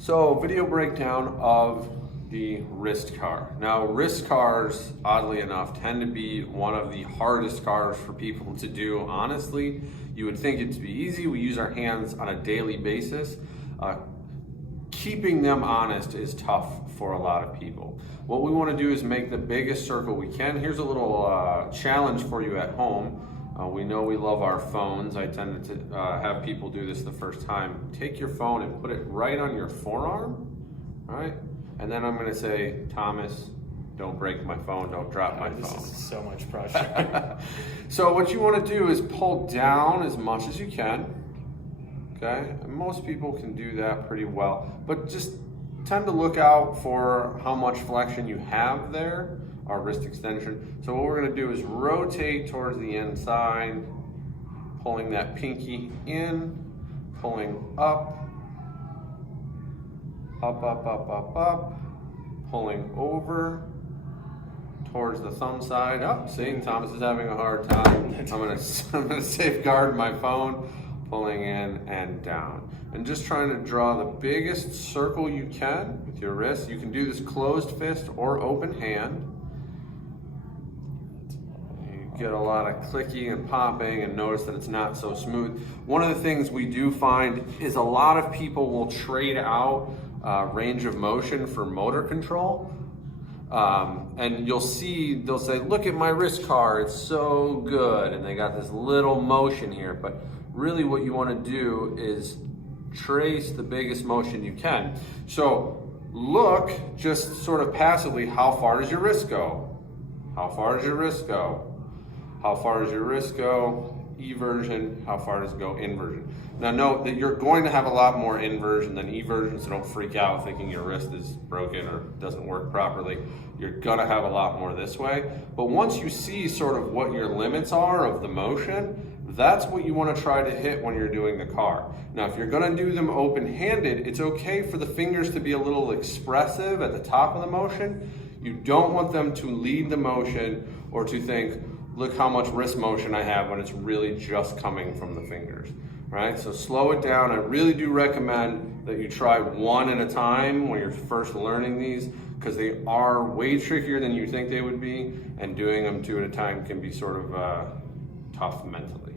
So, video breakdown of the wrist car. Now, wrist cars, oddly enough, tend to be one of the hardest cars for people to do. Honestly, you would think it to be easy. We use our hands on a daily basis. Keeping them honest is tough for a lot of people. What we want to do is make the biggest circle we can. Here's a little challenge for you at home. We know we love our phones. I tend to have people do this the first time. Take your phone and put it right on your forearm, all right? And then I'm gonna say, Thomas, don't break my phone, don't drop my phone. This is so much pressure. So what you wanna do is pull down as much as you can, okay? And most people can do that pretty well, but just tend to look out for how much flexion you have there, our wrist extension. So what we're gonna do is rotate towards the inside, pulling that pinky in, pulling up, pulling over towards the thumb side. Oh, see, Thomas is having a hard time. I'm gonna safeguard my phone, pulling in and down. And just trying to draw the biggest circle you can with your wrist. You can do this closed fist or open hand. Get a lot of clicking and popping and notice that it's not so smooth. One of the things we do find is a lot of people will trade out range of motion for motor control. And you'll see, they'll say, look at my wrist car, it's so good. And they got this little motion here, but really what you wanna do is trace the biggest motion you can. So look just sort of passively, how far does your wrist go? How far does your wrist go? How far does your wrist go? Eversion. How far does it go? Inversion. Now note that you're going to have a lot more inversion than eversion, so don't freak out thinking your wrist is broken or doesn't work properly. You're gonna have a lot more this way. But once you see sort of what your limits are of the motion, that's what you wanna try to hit when you're doing the car. Now, if you're gonna do them open-handed, it's okay for the fingers to be a little expressive at the top of the motion. You don't want them to lead the motion or to think, look how much wrist motion I have when it's really just coming from the fingers, right? So slow it down. I really do recommend that you try one at a time when you're first learning these, because they are way trickier than you think they would be, and doing them two at a time can be sort of tough mentally.